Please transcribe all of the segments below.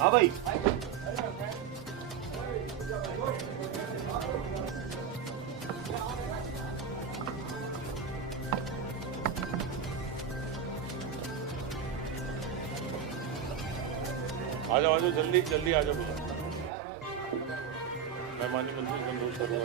हाँ भाई। आ जाओ जल्दी जल्दी आ जाओ भैया। मैं माननीय मंत्री संतोष शर्मा।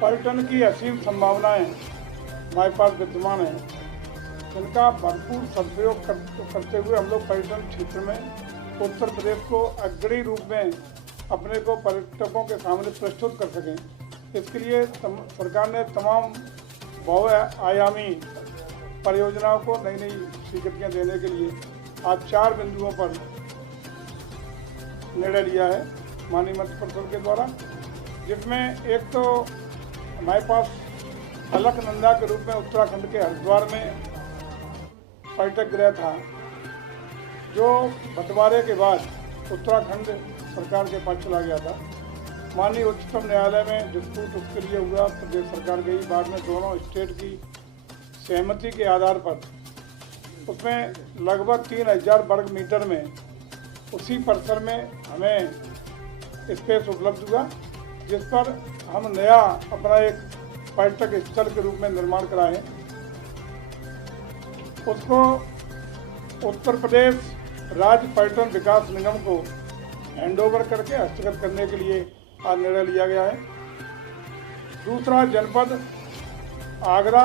पर्यटन की असीम संभावनाएं हमारे पास विद्यमान हैं, जिनका भरपूर सदुपयोग करते हुए हम लोग पर्यटन क्षेत्र में उत्तर प्रदेश को अग्रणी रूप में अपने को पर्यटकों के सामने प्रस्तुत कर सकें। इसके लिए सरकार ने तमाम बहुआयामी परियोजनाओं को नई नई स्वीकृतियाँ देने के लिए आज 4 बिंदुओं पर निर्णय लिया है माननीय मंत्रिपरिषद के द्वारा, जिसमें एक तो हमारे पास अलकनंदा के रूप में उत्तराखंड के हरिद्वार में पर्यटक गृह था, जो बंटवारे के बाद उत्तराखंड सरकार के पास चला गया था। माननीय उच्चतम न्यायालय में डिस्प्यूट उसके लिए हुआ, प्रदेश सरकार गई, बाद में दोनों स्टेट की सहमति के आधार पर उसमें लगभग 3000 वर्ग मीटर में उसी परिसर में हमें स्पेस उपलब्ध हुआ, जिस पर हम नया अपना एक पर्यटक स्थल के रूप में निर्माण कराए। उसको उत्तर प्रदेश राज्य पर्यटन विकास निगम को हैंडओवर करके हस्तगत करने के लिए आज निर्णय लिया गया है। दूसरा जनपद आगरा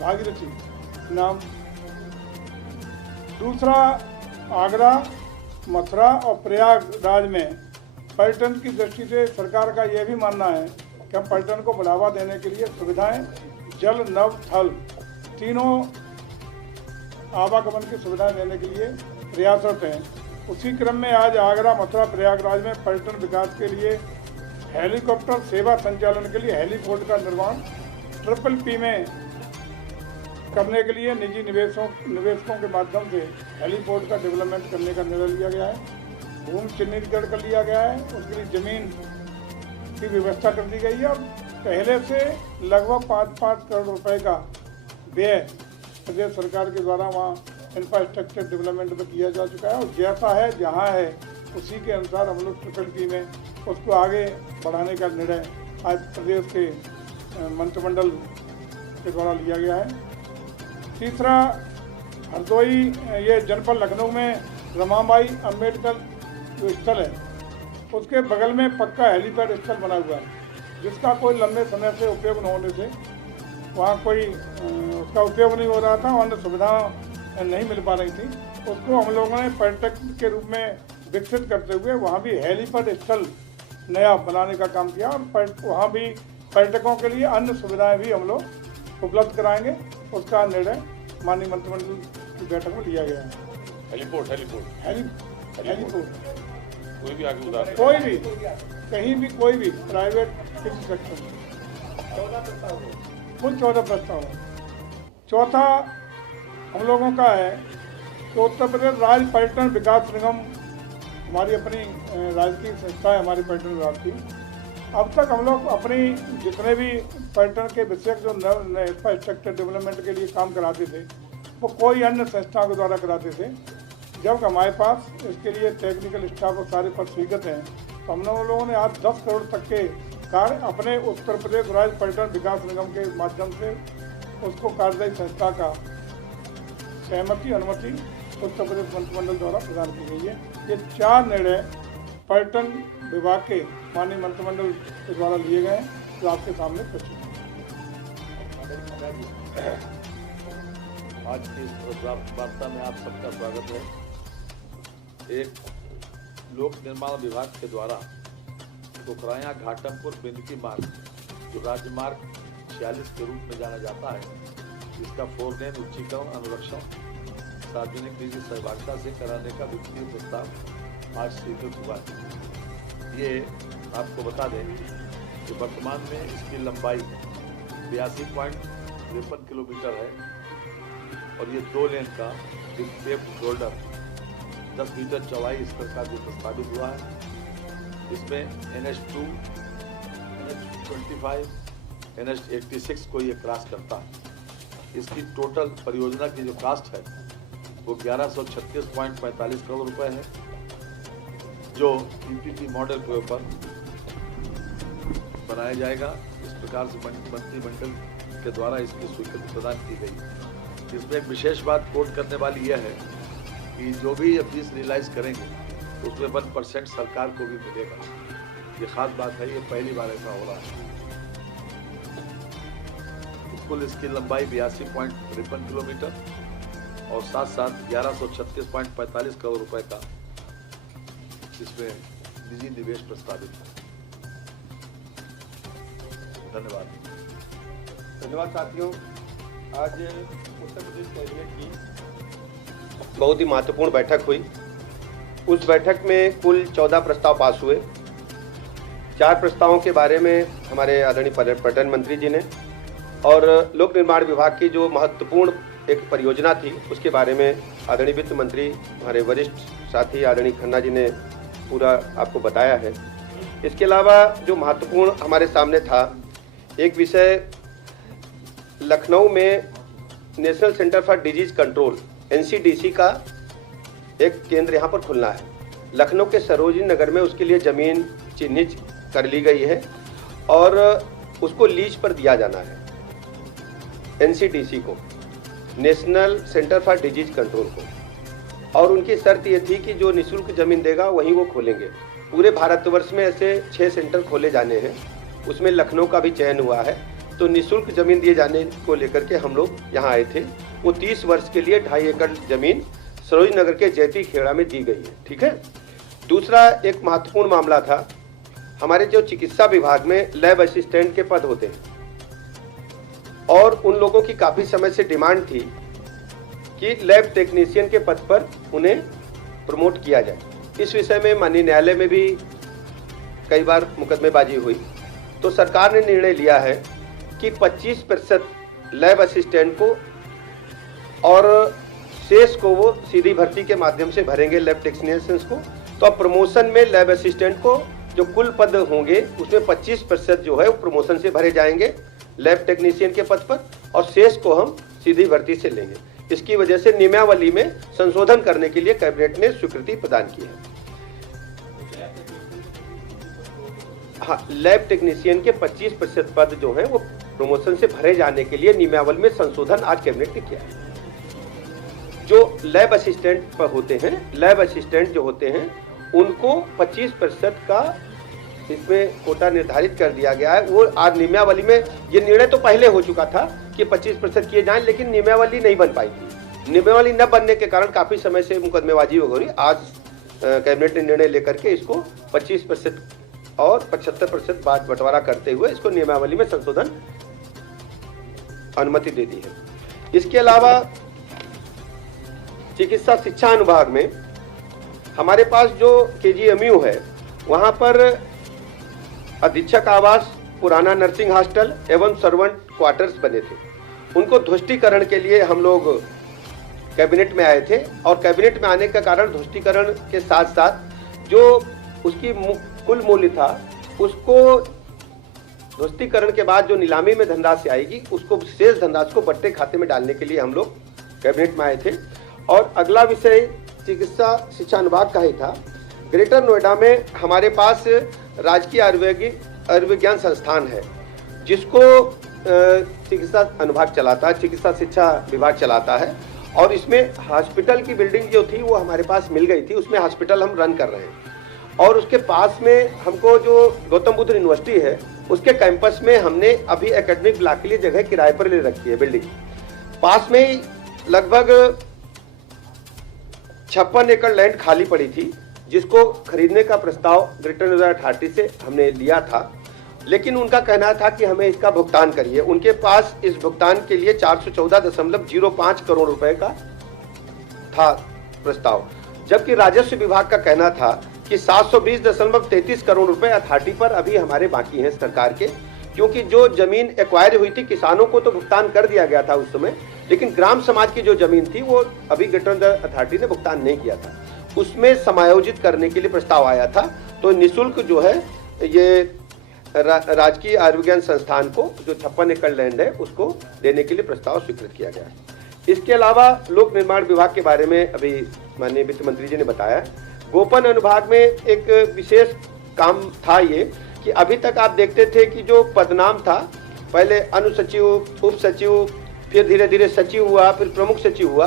भागीरथी नाम, दूसरा आगरा, मथुरा और प्रयागराज में पर्यटन की दृष्टि से सरकार का यह भी मानना है कि हम पर्यटन को बढ़ावा देने के लिए सुविधाएं जल, नभ, थल तीनों आवागमन की सुविधाएं देने के लिए प्रयासरत हैं। उसी क्रम में आज आगरा, मथुरा, प्रयागराज में पर्यटन विकास के लिए हेलीकॉप्टर सेवा संचालन के लिए हेलीपोर्ट का निर्माण PPP में करने के लिए निजी निवेशकों के माध्यम से हेलीपोर्ट का डेवलपमेंट करने का निर्णय लिया गया है। भूमि चिन्हितकरण कर लिया गया है, उसके लिए जमीन की व्यवस्था कर दी गई है और पहले से लगभग 5-5 करोड़ रुपए का व्यय प्रदेश सरकार के द्वारा वहाँ इंफ्रास्ट्रक्चर डेवलपमेंट पर किया जा चुका है। और जैसा है जहाँ है उसी के अनुसार हम लोग PPP में उसको आगे बढ़ाने का निर्णय आज प्रदेश के मंत्रिमंडल के द्वारा लिया गया है। तीसरा, हरदोई ये जनपद लखनऊ में रमाबाई अंबेडकर जो स्थल है उसके बगल में पक्का हेलीपैड स्थल बना हुआ है, जिसका कोई लंबे समय से उपयोग न होने से वहाँ कोई उसका उपयोग नहीं हो रहा था, अन्य सुविधा नहीं मिल पा रही थी। उसको हम लोगों ने पर्यटक के रूप में विकसित करते हुए वहाँ भी हेलीपैड स्थल नया बनाने का काम किया और वहाँ भी पर्यटकों के लिए अन्य सुविधाएं भी हम लोग उपलब्ध कराएंगे। उसका निर्णय माननीय मंत्रिमंडल की बैठक में लिया गया है। हेलीपोर्ट कोई भी आगे उदाहरण, कोई भी कहीं भी कोई भी प्राइवेट किसी सेक्टर में कुल 14 प्रस्ताव है। चौथा हम लोगों का है कि उत्तर प्रदेश राज्य पर्यटन विकास निगम हमारी अपनी राजकीय संस्था है, हमारी पर्यटन विभाग की। अब तक हम लोग अपनी जितने भी पर्यटन के विषय जो इंफ्रास्ट्रक्चर डेवलपमेंट के लिए काम कराते थे वो कोई अन्य संस्थाओं के द्वारा कराते थे। जब हमारे पास इसके लिए टेक्निकल स्टाफ और सारे पद स्वीकृत हैं तो हम लोगों ने आज 10 करोड़ तक के कार्य अपने उत्तर प्रदेश राज्य पर्यटन विकास निगम के माध्यम से उसको कार्यदायी संस्था का सहमति अनुमति उत्तर प्रदेश मंत्रिमंडल द्वारा प्रदान की गई है। ये 4 निर्णय पर्यटन विभाग के माननीय मंत्रिमंडल के द्वारा लिए गए हैं जो आपके सामने प्रस्तुत हैं। आज की इस वार्ता में आप सबका स्वागत है। एक लोक निर्माण विभाग के द्वारा पोखराया घाटमपुर बिंदकी मार्ग जो राजमार्ग 46 के रूप में जाना जाता है, इसका 4 लेन उच्चीकरण अनुरक्षण सार्वजनिक निजी सहभागिता से कराने का वित्तीय प्रस्ताव आज स्वीकृत हुआ है। ये आपको बता दें कि वर्तमान में इसकी लंबाई 82.53 किलोमीटर है और ये 2 लेन का पेव्ड शोल्डर 10 मीटर चौड़ाई इस प्रकार भी प्रस्तावित हुआ है। इसमें NH2, NH25, NH86 को ये क्रॉस करता है। इसकी टोटल परियोजना की जो कास्ट है वो 1136.45 करोड़ रुपए है, जो PPP मॉडल के ऊपर बनाया जाएगा। इस प्रकार से मंत्रिमंडल के द्वारा इसकी स्वीकृति प्रदान की गई। इसमें एक विशेष बात कोट करने वाली यह है कि जो भी ये फीस रियलाइज करेंगे उसमें 1% सरकार को भी मिलेगा। ये खास बात है, ये पहली बार ऐसा हो रहा है। कुल इसकी लंबाई 82.53 किलोमीटर और साथ साथ 1136.45 करोड़ रुपए का इसमें निजी निवेश प्रस्तावित है। धन्यवाद। धन्यवाद साथियों। आज उत्तर प्रदेश कैबिनेट की बहुत ही महत्वपूर्ण बैठक हुई। उस बैठक में कुल 14 प्रस्ताव पास हुए। 4 प्रस्तावों के बारे में हमारे आदरणीय पर्यटन मंत्री जी ने और लोक निर्माण विभाग की जो महत्वपूर्ण एक परियोजना थी उसके बारे में आदरणीय वित्त मंत्री हमारे वरिष्ठ साथी आदरणीय खन्ना जी ने पूरा आपको बताया है। इसके अलावा जो महत्वपूर्ण हमारे सामने था, एक विषय लखनऊ में national centre for disease control NCDC का एक केंद्र यहाँ पर खुलना है। लखनऊ के सरोजिनी नगर में उसके लिए ज़मीन चिन्हित कर ली गई है और उसको लीज पर दिया जाना है NCDC को, national centre for disease control को। और उनकी शर्त ये थी कि जो निःशुल्क ज़मीन देगा वहीं वो खोलेंगे। पूरे भारतवर्ष में ऐसे 6 सेंटर खोले जाने हैं, उसमें लखनऊ का भी चयन हुआ है। तो निःशुल्क ज़मीन दिए जाने को लेकर के हम लोग यहाँ आए थे। वो 30 वर्ष के लिए 2.5 एकड़ ज़मीन सरोजिनी नगर के जैती खेड़ा में दी गई है। ठीक है। दूसरा एक महत्वपूर्ण मामला था, हमारे जो चिकित्सा विभाग में लैब असिस्टेंट के पद होते हैं और उन लोगों की काफ़ी समय से डिमांड थी कि लैब टेक्नीशियन के पद पर उन्हें प्रमोट किया जाए। इस विषय में माननीय न्यायालय में भी कई बार मुकदमेबाजी हुई। तो सरकार ने निर्णय लिया है कि 25% लैब असिस्टेंट को और शेष को वो सीधी भर्ती के माध्यम से भरेंगे लैब टेक्नीशियंस को। तो अब प्रमोशन में लैब असिस्टेंट को जो कुल पद होंगे उसमें 25% जो है वो प्रमोशन से भरे जाएंगे लैब टेक्नीशियन के पद पर और शेष को हम सीधी भर्ती से लेंगे। इसकी वजह से नियमावली में संशोधन करने के लिए कैबिनेट ने स्वीकृति प्रदान की है। हाँ, लैब टेक्नीशियन के 25% पद जो है वो प्रमोशन से भरे जाने के लिए नियमावली में संशोधन आज कैबिनेट ने किया है। जो लैब असिस्टेंट पर होते हैं, लैब असिस्टेंट जो होते हैं उनको 25% का इसमें कोटा निर्धारित कर दिया गया है। वो आज नियमावली में, ये निर्णय तो पहले हो चुका था कि 25% किए जाएं, लेकिन नियमावली नहीं बन पाई थी। नियमावली न बनने के कारण काफ़ी समय से मुकदमेबाजी हो रही। आज कैबिनेट ने निर्णय लेकर के इसको 25% और 75% बाद बंटवारा करते हुए इसको नियमावली में संशोधन अनुमति दे दी है। इसके अलावा चिकित्सा शिक्षा अनुभाग में हमारे पास जो KGMU है वहाँ पर अधीक्षक आवास, पुराना नर्सिंग हॉस्टल एवं सर्वेंट क्वार्टर्स बने थे। उनको ध्वस्तीकरण के लिए हम लोग कैबिनेट में आए थे और कैबिनेट में आने का कारण ध्वस्तीकरण के साथ साथ जो उसकी कुल मूल्य था उसको ध्वस्तीकरण के बाद जो नीलामी में धनराशि आएगी उसको शेष धनराशि को बट्टे खाते में डालने के लिए हम लोग कैबिनेट में आए थे। और अगला विषय चिकित्सा शिक्षा अनुभाग का ही था। ग्रेटर नोएडा में हमारे पास राजकीय आयुर्विज्ञान संस्थान है जिसको चिकित्सा अनुभाग चलाता है, चिकित्सा शिक्षा विभाग चलाता है। और इसमें हॉस्पिटल की बिल्डिंग जो थी वो हमारे पास मिल गई थी, उसमें हॉस्पिटल हम रन कर रहे हैं। और उसके पास में हमको जो गौतम बुद्ध यूनिवर्सिटी है उसके कैंपस में हमने अभी एकेडमिक ब्लॉक के लिए जगह किराए पर ले रखी है। बिल्डिंग पास में ही लगभग 56 एकड़ लैंड खाली पड़ी थी जिसको खरीदने का प्रस्ताव ग्रेटर नोएडा अथॉरिटी से हमने लिया था। लेकिन उनका कहना था कि हमें इसका भुगतान करिए। उनके पास इस भुगतान के लिए 414.05 करोड़ रुपए का था प्रस्ताव, जबकि राजस्व विभाग का कहना था कि 720.33 करोड़ रुपए अथॉरिटी पर अभी हमारे बाकी हैं सरकार के, क्योंकि जो जमीन एक्वायर हुई थी किसानों को तो भुगतान कर दिया गया था उस समय, लेकिन ग्राम समाज की जो जमीन थी वो अभी गेटन अथॉरिटी ने भुगतान नहीं किया था। उसमें समायोजित करने के लिए प्रस्ताव आया था, तो निःशुल्क जो है ये राजकीय आयुर्विज्ञान संस्थान को जो 56 एकड़ लैंड है उसको देने के लिए प्रस्ताव स्वीकृत किया गया है। इसके अलावा लोक निर्माण विभाग के बारे में अभी माननीय वित्त मंत्री जी ने बताया। गोपन अनुभाग में एक विशेष काम था ये कि अभी तक आप देखते थे कि जो पदनाम था, पहले अनुसचिव, उप सचिव, फिर धीरे धीरे सचिव हुआ, फिर प्रमुख सचिव हुआ,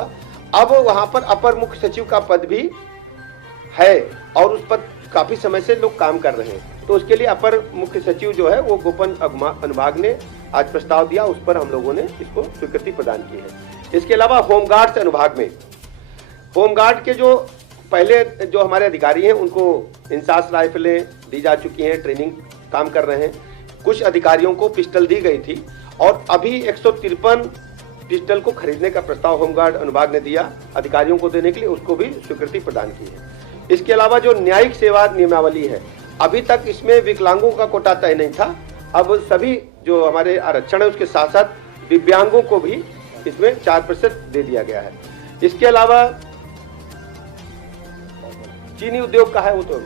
अब वहां पर अपर मुख्य सचिव का पद भी है और उस पर काफी समय से लोग काम कर रहे हैं। तो उसके लिए अपर मुख्य सचिव जो है वो गोपन अनुभाग ने आज प्रस्ताव दिया, उस पर हम लोगों ने इसको स्वीकृति प्रदान की है। इसके अलावा होमगार्ड्स अनुभाग में होमगार्ड के जो पहले जो हमारे अधिकारी हैं उनको इंसास राइफलें दी जा चुकी हैं, ट्रेनिंग काम कर रहे हैं। कुछ अधिकारियों को पिस्टल दी गई थी और अभी 153 पिस्टल को खरीदने का प्रस्ताव होमगार्ड अनुभाग ने दिया अधिकारियों को देने के लिए, उसको भी स्वीकृति प्रदान की है। इसके अलावा जो न्यायिक सेवा नियमावली है, अभी तक इसमें विकलांगों का कोटा तय नहीं था, अब सभी जो हमारे आरक्षण है उसके साथ साथ दिव्यांगों को भी इसमें 4% दे दिया गया है। इसके अलावा चीनी उद्योग का है वो तो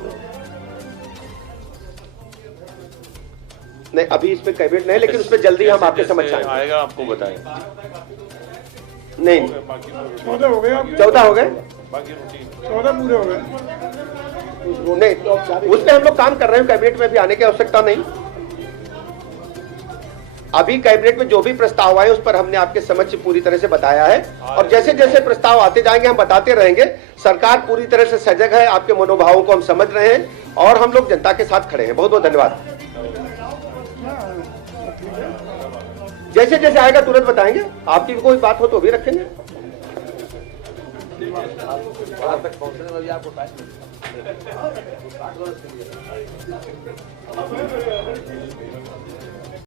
नहीं, अभी इसमें कैबिनेट नहीं, लेकिन उसमें जल्दी हम आपके समझ आएगा, आपको बताएंगे। नहीं 14 हो गए आपके? 14 हो गए, 14 पूरे हो गए। नहीं उस पर हम लोग काम कर रहे हैं, कैबिनेट में भी आने की आवश्यकता नहीं। अभी कैबिनेट में जो भी प्रस्ताव आए उस पर हमने आपके समक्ष पूरी तरह से बताया है और जैसे जैसे प्रस्ताव आते जाएंगे हम बताते रहेंगे। सरकार पूरी तरह से सजग है, आपके मनोभावों को हम समझ रहे हैं और हम लोग जनता के साथ खड़े हैं। बहुत बहुत धन्यवाद। जैसे जैसे आएगा तुरंत बताएंगे, आपकी कोई बात हो तो भी रखेंगे। वहां तक पहुंचने में भी आपको टाइम मिलेगा।